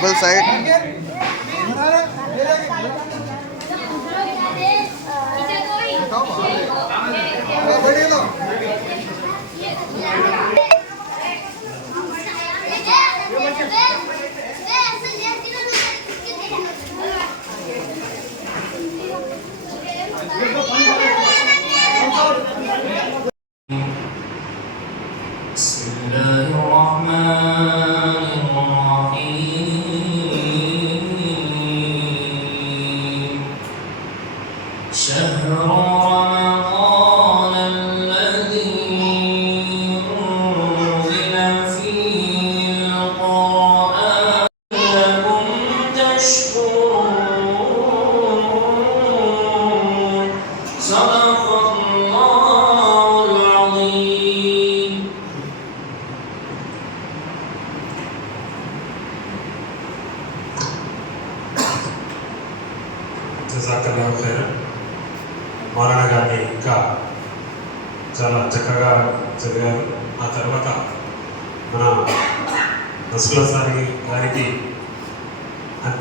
Both side. Maulana గారిని ఇంకా చాలా చక్కగా చదివారు. ఆ తర్వాత మన రసూల్ సారి గారికి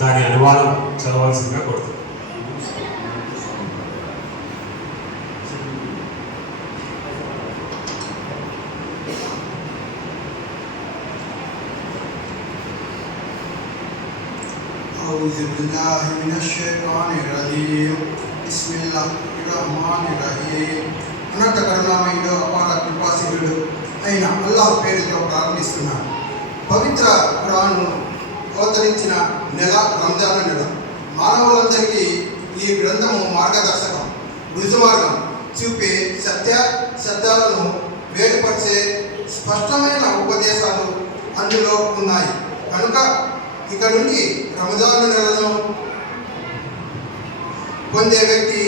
దాని అనువాదం చదవాల్సిందిగా కోరుతున్నాను. أعوذ بالله من الشيطان الرجيم بسم الله الرحمن الرحيم అనంత కరుణామయుడు అపార కృపాశీలుడు అయిన అల్లాహ్ పేరుతో ప్రారంభిస్తున్నాను. పవిత్ర ఖురాన్ను అవతరించిన నెల రంజాన్ నెల. మానవులందరికీ ఈ గ్రంథము మార్గదర్శకం, రుజుమార్గం చూపే సత్యాలను వేరుపరిచే స్పష్టమైన ఉపదేశాలు అందులో ఉన్నాయి. కనుక ఇక నుండి రంజాన్ నెలను పొందే వ్యక్తి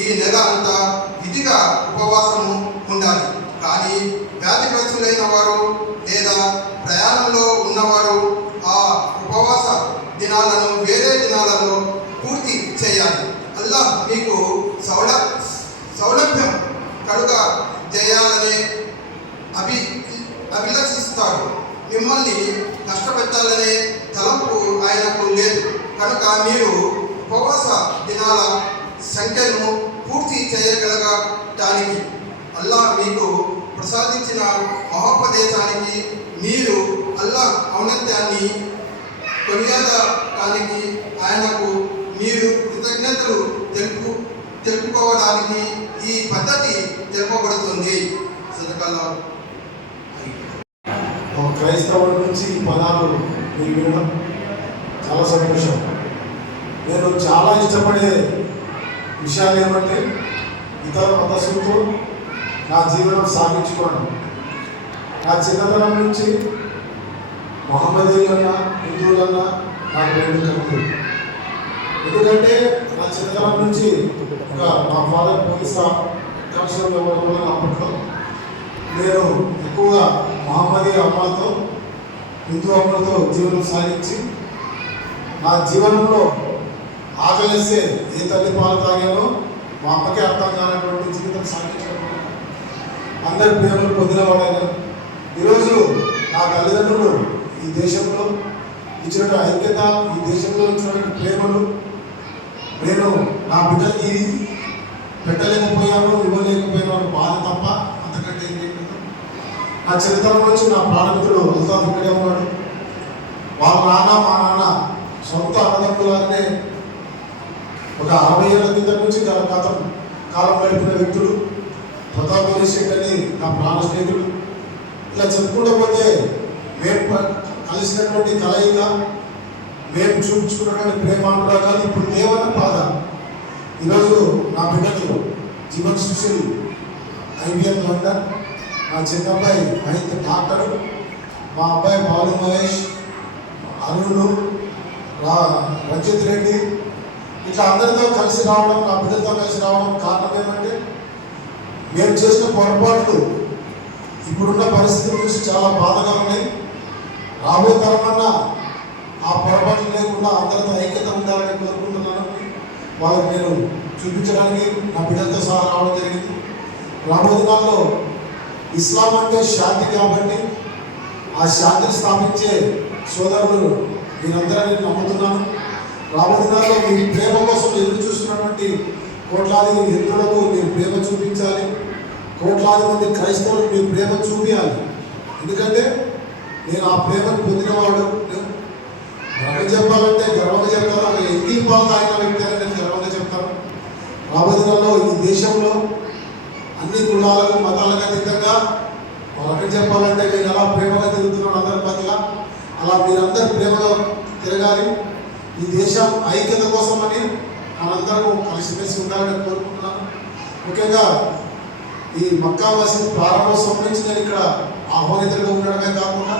ఈ నెల అంతా విధిగా ఉపవాసము ఉండాలి. కానీ వ్యాధిగ్రస్తులైన వారు లేదా ప్రయాణంలో ఉన్నవారు ఆ ఉపవాస దినాలను వేరే దినాలలో పూర్తి చేయాలి. అల్లాహ్ మీకు సౌలభ్యం కలుగ చేయాలనే అభిలషిస్తాడు. మిమ్మల్ని కష్టపెట్టాలనే తలంపు ఆయనకు లేదు. కనుక మీరు ఉపవాస దినాల సంఖ్యను పూర్తి చేయగలగటానికి అల్లాహ్ మీకు ప్రసాదించిన మహోపదేశానికి మీరు అల్లాహ్ ఔన్నత్యాన్ని కొనియాడటానికి ఆయనకు మీరు కృతజ్ఞతలు తెలుపుకోవడానికి ఈ పద్ధతి తెలుపబడుతుంది. క్రైస్తవుల నుంచి ఈ పదాలు మీరు వినడం చాలా సంతోషం. నేను చాలా ఇష్టపడే విషయాలు ఏమంటే ఇతర మతస్థులతో నా జీవనం సాగించుకోవడం. నా చిన్నతనం నుంచి మహమ్మదీయులన్నా హిందువులన్నా నాకు రెండు కనులు. ఎందుకంటే నా చిన్నతనం నుంచి మా ఫాదర్ పోలీస్ కమిషనర్ అప్పట్లో నేను ఎక్కువగా మహమ్మదీయ అమ్మలతో హిందూ అమ్మలతో జీవనం సాగించి నా జీవనంలో ఆకలిస్తే ఏ తల్లి పాలు తాగానో మా అమ్మకి అర్థం కానటువంటి జీవితం సాగించడం అందరి ప్రేమలు పొందినవాడైనా ఈరోజు నా తల్లిదండ్రులు ఈ దేశంలో ఇచ్చిన ఐక్యత, ఈ దేశంలో ఇచ్చినటువంటి ప్రేమలు నేను నా బిడ్డకి పెట్టలేకపోయాను, ఇవ్వలేకపోయాను బాధ తప్ప అంతకంటే ఏం లేదు. నా చరిత్ర నుంచి నా ప్రాణమిత్రుడు అల్తాఫ్ ఇక్కడే ఉన్నాడు. వాళ్ళ నాన్న మా నాన్న సొంత అన్నదమ్ములాగానే ఒక 60 ఏళ్ళ కింద నుంచి కాలం గడిపిన వ్యక్తులు. ప్రతాప్ శెట్టి అని నా ప్రాణ స్నేహితుడు. ఇలా చెప్పుకుంటూ పోతే మేము కలిసినటువంటి కలయిక, మేము చూపించుకున్నటువంటి ప్రేమానురాగాలు ఇప్పుడు లేవన్న బాధ. ఈరోజు నా బిడ్డలు జీవన్ సుశీల్ IBM లండన్, నా చిన్న అబ్బాయి మహిత్ డాక్టరు, మా అబ్బాయి బాలు మహేష్, అరుణులు, రంజిత్ రెడ్డి, ఇట్లా అందరితో కలిసి రావడం, నా బిడ్డలతో కలిసి రావడం కారణం ఏమంటే మేము చేసిన పొరపాట్లు ఇప్పుడున్న పరిస్థితులు చూసి చాలా బాధగా ఉన్నాయి. రాబోయే తరమన్నా ఆ పొరపాట్లు లేకుండా అందరితో ఐక్యత ఉండాలని కోరుకుంటున్నాను. వాళ్ళకి నేను చూపించడానికి నా బిడ్డలతో సహా రావడం జరిగింది. రాబోయే దినాల్లో ఇస్లాం అంటే శాంతి కాబట్టి ఆ శాంతిని స్థాపించే సోదరులు మీరందరూ నమ్ముతున్నాను. రాబోయే దినాల్లో మీ ప్రేమ కోసం ఎదురు చూస్తున్నటువంటి కోట్లాది హిందువులకు మీరు ప్రేమ చూపించాలి. కోట్లాది మంది క్రైస్తవులకు మీరు ప్రేమ చూపించాలి. ఎందుకంటే నేను ఆ ప్రేమను పొందినవాడు. గర్వంగా చెప్పాలంటే గర్వంగా చెప్తాను, ఒక ఎంగిల్ పాలు తాగిన వ్యక్తి అని నేను గర్వంగా చెప్తాను. రాబోయే దినాల్లో ఈ దేశంలో అన్ని కులాలకు మతాలకు అతీతంగా ఒకటి చెప్పాలంటే నేను అలా ప్రేమగా తిరుగుతున్నాను అందరి పట్ల. అలా మీరందరూ ప్రేమగా తిరగాలి. ఈ దేశం ఐక్యత కోసమని మనందరూ కలిసిమెలిసి ఉండాలని కోరుకుంటున్నాను. ముఖ్యంగా ఈ మక్కా మసీద్ ప్రారంభోత్సవం నుంచి నేను ఇక్కడ ఆహ్వానితులుగా ఉండడమే కాకుండా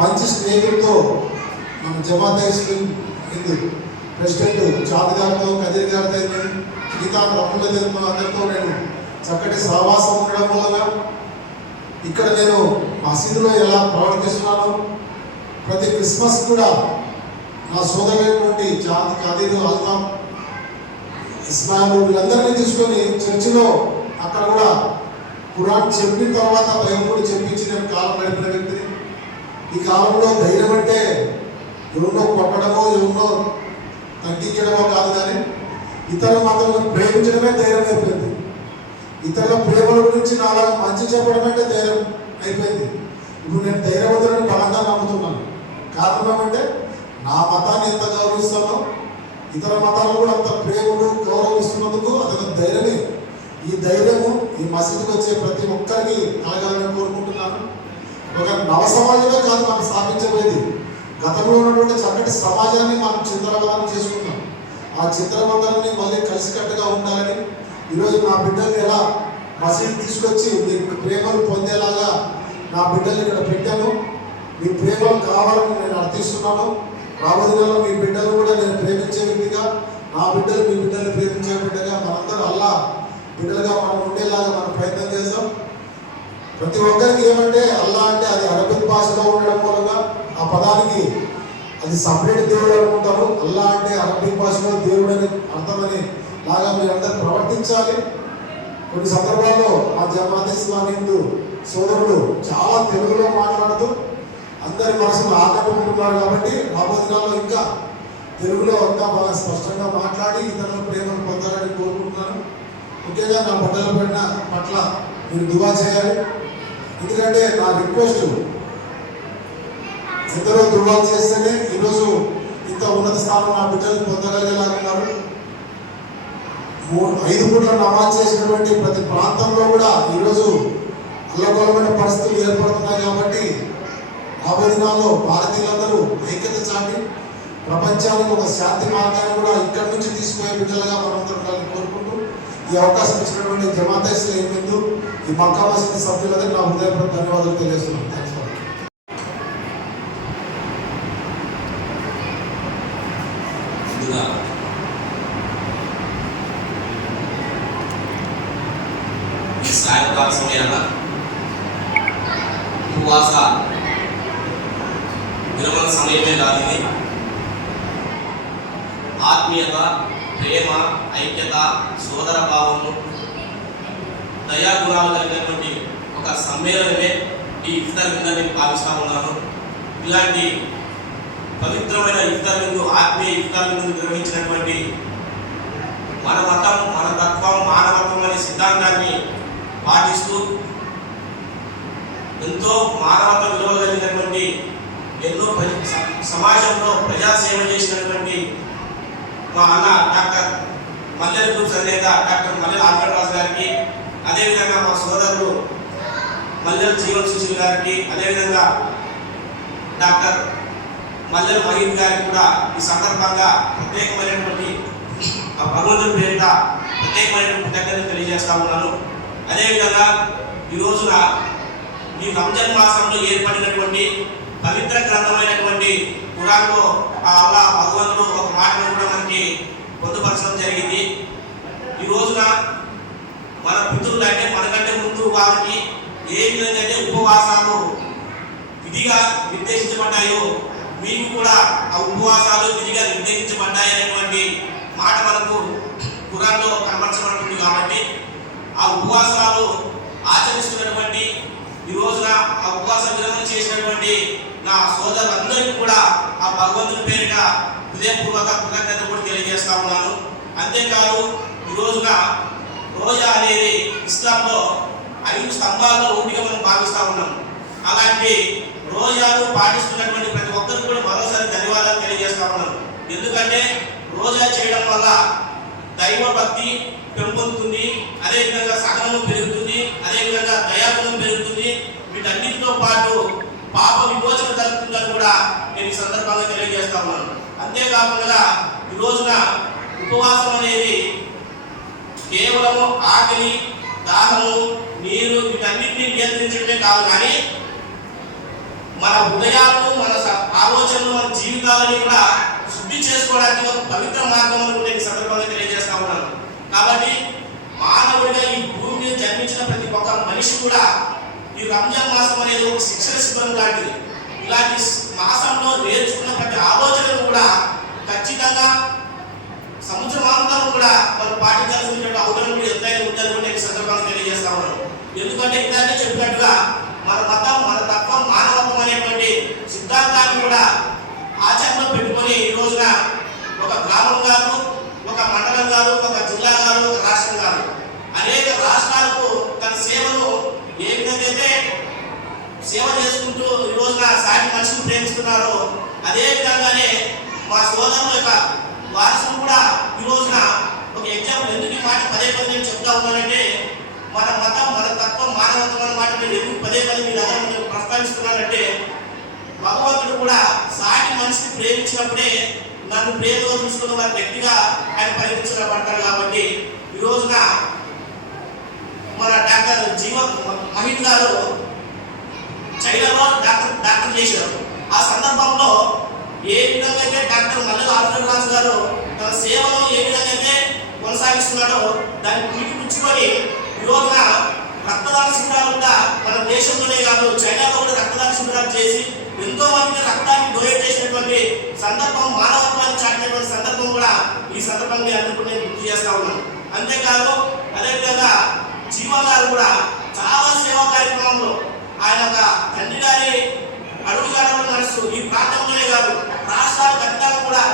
మంచి స్నేహితులతో మన జమాత్ హిందూ ప్రెసిడెంట్ చాద్ గారితో, కదీర్ గారితో, మిగతా రమ్ములతో అందరితో నేను చక్కటి సహవాసం ఉండడం వలన ఇక్కడ నేను మసీదులో ఎలా ప్రవర్తిస్తున్నాను, ప్రతి క్రిస్మస్ కూడా నా సోదరులైనటువంటి చాద్, కదీర్, అల్తాఫ్, ఇస్మాయిల్ వీళ్ళందరినీ తీసుకొని చర్చిలో అక్కడ కూడా ఖురాన్ చెప్పిన తర్వాత బైబిల్ కూడా చెప్పించి నేను కాలం గడిపిన వ్యక్తిని. ఈ కాలంలో ధైర్యం అంటే ఎవరినో కొట్టడమో ఎవరినో తగ్గించడమో కాదు, కానీ ఇతర మతాలను ప్రేమించడమే ధైర్యం అయిపోయింది. ఇతరుల ప్రేమల గురించి నాలా మంచి చెప్పడం అంటే ధైర్యం అయిపోయింది. ఇప్పుడు నేను ధైర్యవంతులను బలంగా నమ్ముతున్నాను. కారణం ఏమంటే నా మతాన్ని ఎంత గౌరవిస్తానో ఇతర మతాలను కూడా అంత ప్రేమలు గౌరవిస్తున్నందుకు అతని ధైర్యమే. ఈ ధైర్యము ఈ మసీదుకి వచ్చే ప్రతి ఒక్కరికి కలగాలని కోరుకుంటున్నాను. ఒక నవ సమాజమే కాదు మనం స్థాపించబోయేది. గతంలో ఉన్నటువంటి చక్కటి సమాజాన్ని మనం చింతనవనం చేసుకున్నాం. ఆ చింతనవంతాన్ని మళ్ళీ కలిసికట్టుగా ఉండాలని ఈరోజు నా బిడ్డల్ని ఎలా మసీదు తీసుకొచ్చి మీ ప్రేమలు పొందేలాగా నా బిడ్డల్ని ఇక్కడ పెట్టాను. మీ ప్రేమలు కావాలని నేను అర్థిస్తున్నాను. రాబోయేలో మీ బిడ్డలు కూడా నేను ప్రేమించే వ్యక్తిగా, నా బిడ్డలు మీ బిడ్డల్ని ప్రేమించే బిడ్డగా మనందరూ అల్లా బిడ్డలుగా మనం ఉండేలాగా మనం ప్రయత్నం చేస్తాం. ప్రతి ఒక్కరికి ఏమంటే అల్లా అంటే అది అరబిక్ భాషలో ఉండడం మూలంగా ఆ పదానికి అది సపరేట్ దేవుడు అనుకుంటారు. అల్లా అంటే అరబిక్ భాషలో దేవుడు అని అర్థమని లాగా మీరందరూ ప్రవర్తించాలి. కొన్ని సందర్భాల్లో మా జమాత్ ఇస్లామీ హిందూ సోదరులు చాలా తెలుగులో మాట్లాడుతూ అందరి మనసును ఆకట్టుకుంటున్నారు. కాబట్టి రాబోయే దినాల్లో ఇంకా తెలుగులో ఇంకా బాగా స్పష్టంగా మాట్లాడి ఇతరుల ప్రేమను పొందాలని కోరుకుంటున్నాను. ముఖ్యంగా నా బిడ్డల పట్ల మీరు దువా చేయాలి. ఎందుకంటే నా రిక్వెస్ట్, ఎందరో దువా చేస్తేనే ఈరోజు ఇంత ఉన్నత స్థానం నా బిడ్డలు పొందగలిగేలాగున్నారు. 5 పూట్ల నమాజ్ చేసినటువంటి ప్రతి ప్రాంతంలో కూడా ఈరోజు అల్లకూలమైన పరిస్థితులు ఏర్పడుతున్నాయి. కాబట్టి రాబోయే దినాల్లో భారతీయులందరూ ఐక్యత చాటి ప్రపంచానికి ఒక శాంతి మార్గాన్ని కూడా ఇక్కడి నుంచి తీసుకునే బిడ్డలుగా మనందరూ ఉండాలని కోరుకుంటూ ఈ అవకాశం ఇచ్చినటువంటి జమాత్ ఇస్లామీ హిందూ ఈ మక్కా మసీద్ సభ్యులందరూ నా హృదయపూర్వక ధన్యవాదాలు తెలియజేస్తున్నాను. థ్యాంక్స్ ఫర్ ఈ సాయంకాల సమయాన ఉపవాస విరమణ సమయమే కాదు, ఇది ఆత్మీయత, ప్రేమ, ఐక్యత, సోదర భావము, దయాగుణాలు కలిగినటువంటి ఒక సమ్మేళనమే ఈ ఇఫ్తార్ విందు నేను భావిస్తూ ఉన్నాను. ఇలాంటి పవిత్రమైన ఇఫ్తార్ విందు, ఆత్మీయ ఇఫ్తార్ విందును నిర్వహించినటువంటి మన మతం, మన తత్వం, మానవత్వం అనే సిద్ధాంతాన్ని పాటిస్తూ ఎంతో మానవత విలువలు కలిగినటువంటి, ఎన్నో సమాజంలో ప్రజాసేవ చేసినటువంటి మా అన్న డాక్టర్ మల్లెల గ్రూప్స్ అధినేత డాక్టర్ మల్లెల ఆల్ఫ్రెడ్ గారికి, అదేవిధంగా మా సోదరులు మల్లెల జీవన్ సుశీల్ గారికి, అదేవిధంగా డాక్టర్ మల్లెల మహీద్ గారికి కూడా ఈ సందర్భంగా ప్రత్యేకమైనటువంటి ఆ భగవంతుడి పేరిట ప్రత్యేకమైన కృతజ్ఞతలు తెలియజేస్తా ఉన్నాను. అదేవిధంగా ఈ రోజున ఈ రంజాన్ మాసంలో ఏర్పడినటువంటి పవిత్ర గ్రంథమైనటువంటి ఖురాన్లో ఆ అల్లాహ్ భగవంతుడు ఒక మాటను కూడా మనకి పొందుపరచడం జరిగింది. ఈ రోజున మన పితృలు అంటే మనకంటే ముందు వారికి ఏ విధంగా ఉపవాసాలు విధిగా నిర్దేశించబడ్డాయో మీకు కూడా ఆ ఉపవాసాలు విధిగా నిర్ణయించబడ్డాయనేటువంటి మాట మనకు ఖురాన్లో కనబరచబడుతుంది. కాబట్టి ఆ ఉపవాసాలు ఆచరిస్తున్నటువంటి ఈ రోజున ఆ ఉపవాస విరమణ చేసినటువంటి నా సోదరులందరికీ కూడా ఆ భగవంతుని పేరిట హృదయపూర్వక కృతజ్ఞత కూడా తెలియజేస్తా ఉన్నాను. అంతేకాదు ఈ రోజున రోజా అనేది ఇస్లాంలో 5 స్తంభాల్లో ఒకటిగా మనం భావిస్తూ ఉన్నాం. అలాంటి రోజాను పాటిస్తున్నటువంటి ప్రతి ఒక్కరికి కూడా మరోసారి ధన్యవాదాలు తెలియజేస్తా ఉన్నాను. ఎందుకంటే రోజా చేయడం వల్ల దైవ భక్తి పెంపొందుతుంది, అదేవిధంగా సహనము పెరుగుతుంది, అదేవిధంగా దయాగుణం పెరుగుతుంది. వీటన్నిటితో పాటు పాప విమోచన జరుగుతుందని కూడా నేను ఈ సందర్భంగా తెలియజేస్తా ఉన్నాను. అంతేకాకుండా ఈ రోజున ఉపవాసం అనేది కేవలము ఆకలి, దాహము, నీరు వీటన్నిటిని నియంత్రించడమే కాదు, కానీ మన హృదయాలను, మన ఆలోచనలు, మన జీవితాలని కూడా శుద్ధి చేసుకోవడానికి ఒక పవిత్ర మార్గం అని నేను సందర్భంగా తెలియజేస్తా ఉన్నాను. కాబట్టి మానవుడిగా ఈ భూమి మీద జన్మించిన ప్రతి ఒక్క మనిషి కూడా ఈ రంజాన్ మాసం అనేది ఒక శిక్షణ శిబిరం లాంటిది. ఇలాంటి మాసంలో నేర్చుకున్న ప్రతి ఆలోచనలు కూడా ఖచ్చితంగా సంవత్సరం కూడా మనం పాటించాల్సినటువంటి అవసరం కూడా ఎంతైనా ఉందని కూడా నేను సందర్భంగా తెలియజేస్తా ఉన్నాను. ఎందుకంటే ఇందాకే చెప్పినట్టుగా మన మతం, మన తత్వం, మానవత్వం అనేటువంటి సిద్ధాంతాన్ని కూడా ఆచరణలో పెట్టుకొని ఈ రోజున ఒక గ్రామం కాదు, ఒక మండలం కాదు, ఒక జిల్లా కాదు, ఒక రాష్ట్రం కాదు, అనేక రాష్ట్రాలకు తన సేవను ఏ విధంగా అయితే సేవ చేసుకుంటూ ఈ రోజున సాటి మనిషిని ప్రేమిస్తున్నారో అదే విధంగానే మా సోదరుల యొక్క వారసులు కూడా ఈ రోజున ఒక ఎగ్జాంపుల్. ఎందుకు ఈ మాట పదే నేను చెప్తా ఉన్నానంటే, మన మతం, మన తత్వం, మానవత్వం అన్న మాట నేను ఎందుకు పదే మీ దగ్గర నేను ప్రస్తావిస్తున్నానంటే, భగవంతుడు కూడా సాటి మనిషిని ప్రేమించినప్పుడే నన్ను ప్రేమగా చూసుకున్న వారి వ్యక్తిగా ఆయన పరిగణించబడతారు. కాబట్టి ఈ రోజున మన డాక్టర్ మహిళ గారు చైనాలో డాక్టర్ చేశారు. ఆ సందర్భంలో ఏ విధంగా అయితే డాక్టర్ మల్లెల ఆల్ఫ్రెడ్ గారు తన సేవను ఏ విధంగా అయితే కొనసాగిస్తున్నాడో దాన్ని పుచ్చుకొని ఈ రోజున రక్తదాన శిబిరాలు కూడా మన దేశంలోనే కాదు, చైనాలో కూడా రక్తదాన శిబిరాలు చేసి ఎంతో మందికి రక్తాన్ని డొనేట్ చేసినటువంటి సందర్భం, మానవత్వాన్ని చాటినటువంటి సందర్భం కూడా ఈ సందర్భంగా అందరికీ నేను గుర్తు చేస్తా ఉన్నాను. అంతేకాదు అదేవిధంగా జీవన్ గారు కూడా చాలా సేవా కార్యక్రమంలో ఆయన ఒక తండ్రి గారి అడుగుజాడలు నడుస్తూ ఈ ప్రాంతంలోనే కాదు రాష్ట్రాలు ఖచ్చితంగా కూడా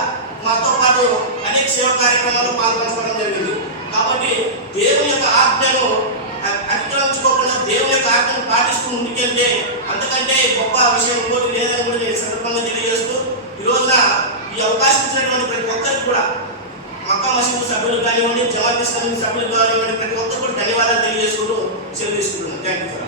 మాతో పాటు అనేక సేవా కార్యక్రమాల్లో పాల్పంచుకోవడం జరిగింది. కాబట్టి దేవుని యొక్క ఆజ్ఞను అతిక్రమించుకోకుండా దేవుని యొక్క ఆజ్ఞను పాటిస్తూ ముందుకెళ్తే అంతకంటే గొప్ప విషయం ఇంకోటి లేదని కూడా నేను సందర్భంగా తెలియజేస్తూ ఈ రోజున ఈ అవకాశం ఇచ్చినటువంటి ప్రతి ఒక్కరికి కూడా మక్కా మసీదు సభ్యులు కానివ్వండి, జమాత్ ఇస్లామీ సభ్యులు కానివ్వండి, ప్రతి ఒక్కరు కూడా ధన్యవాదాలు తెలియజేసుకుంటూ సెలవు తీసుకుంటున్నాను. Thank you.